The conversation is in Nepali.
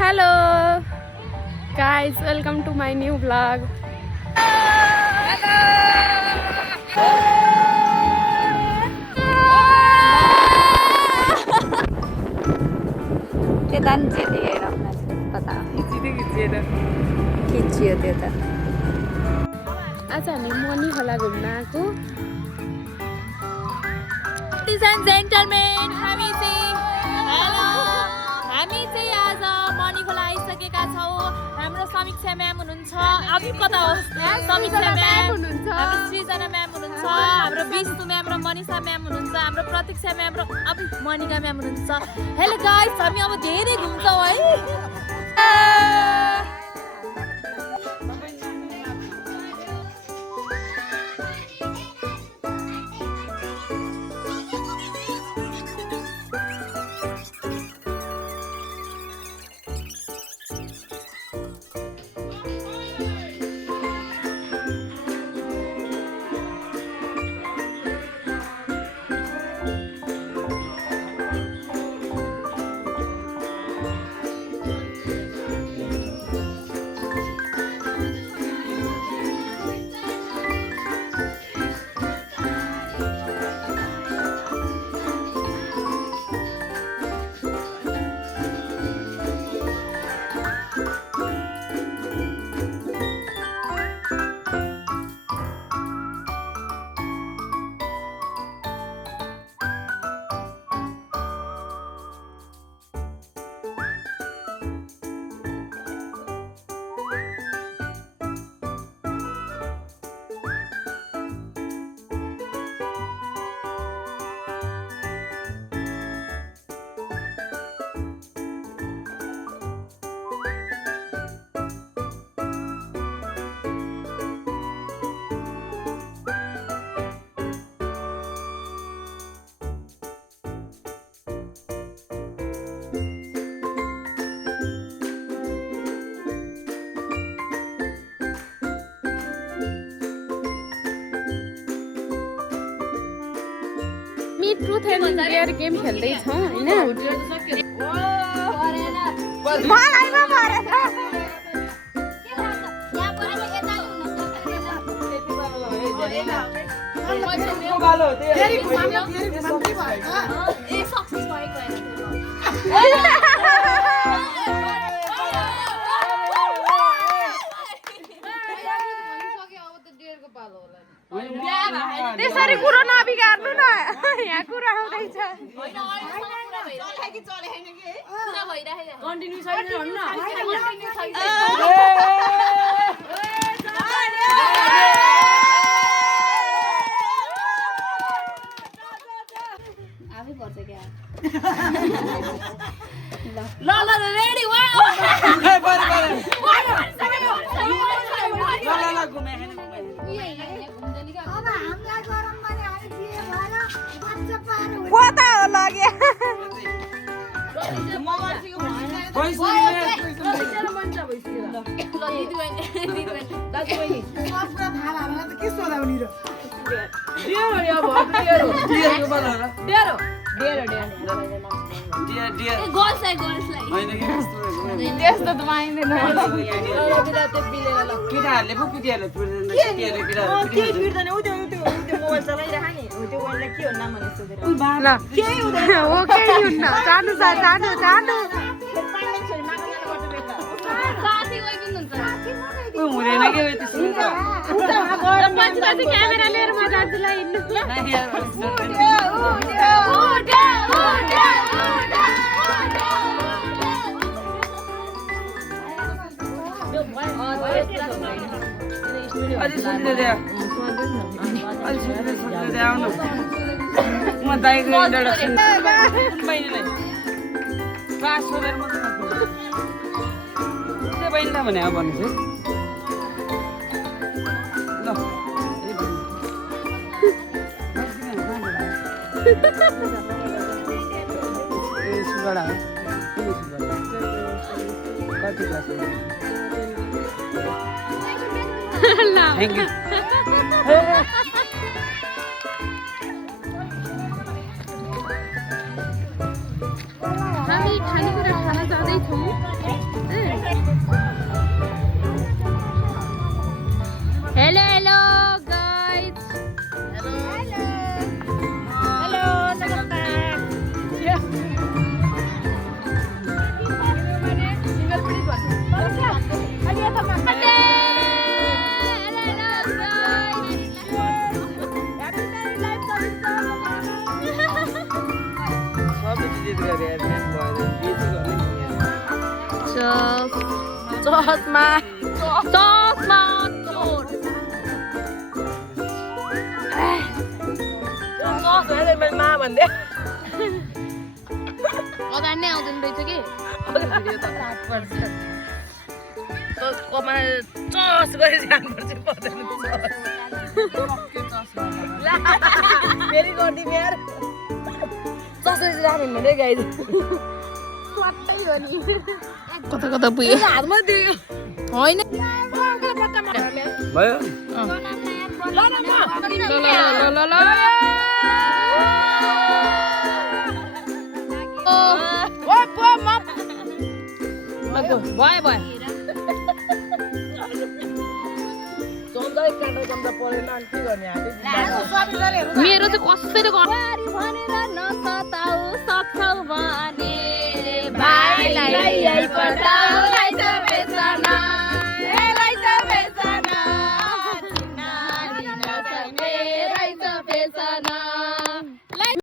Hello guys, welcome to my new vlog. आज हामी मनी खोला घुम्न आएको. Ladies and gentlemen, हामी चाहिँ आज मनी खोला आइसकेका छौँ. हाम्रो समीक्षा म्याम हुनुहुन्छ. अघि कता हो? समीक्षा म्याम हुनुहुन्छ. हाम्रो सृजना म्याम हुनुहुन्छ. हाम्रो विष्णु म्याम र मनिषा म्याम हुनुहुन्छ. हाम्रो प्रतीक्षा म्याम र अभि मनिका म्याम हुनुहुन्छ. हेलो गाइस, हामी अब धेरै घुम्छौँ है. ट्रुथ एन्ड डेयर गेम खेल्दै छौँ हैन. त्यसरी कुरो नबिगार्नु न. यहाँ कुरा आउँदैछ. कता हो लगे त्यस्तो त पाइँदैन. जानु जानु क्यामेरा लिएर म जान्छु ल. भने अब भन्नु कति क्लास थ्याङ्क यू. हामी खानेकुरा खान जाँदैछौँ. चहतमा चसमा चोर मा भन्दै अगाडि नै आउँदैन रहेछ कि कमा चस गरेर जानुपर्छ फेरि गर्दै यार चस राख्नु भने गाई कता कता पुग्यो हातमा दियो होइन भयो भयो भयो मेरो चाहिँ कसरी भनेर नसताउ सक्छौ भने भाइलाई